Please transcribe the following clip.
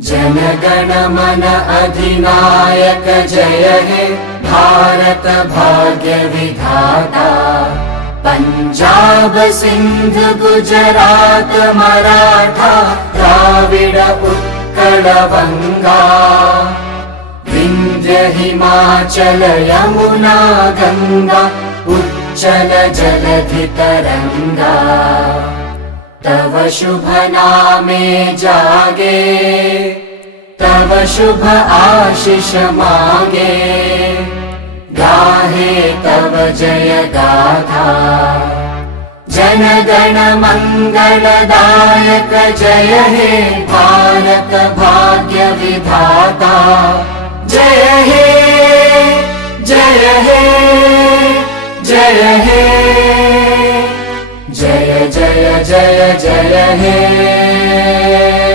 जनगण मन अधिनायक जय हे भारत भाग्य विधाता। पंजाब सिंध गुजरात मराठा द्राविड उत्कल बंगा। विंध्य हिमाचल यमुना गंगा उच्चल जलधि तरंगा। तव शुभ नामे जागे तव शुभ आशीष मांगे। गाहे तव जय गाथा जन गण मंगलदायक जय हे भारत भाग्य विधाता। जय हे जय हे जय हे जय जय जय जय हे।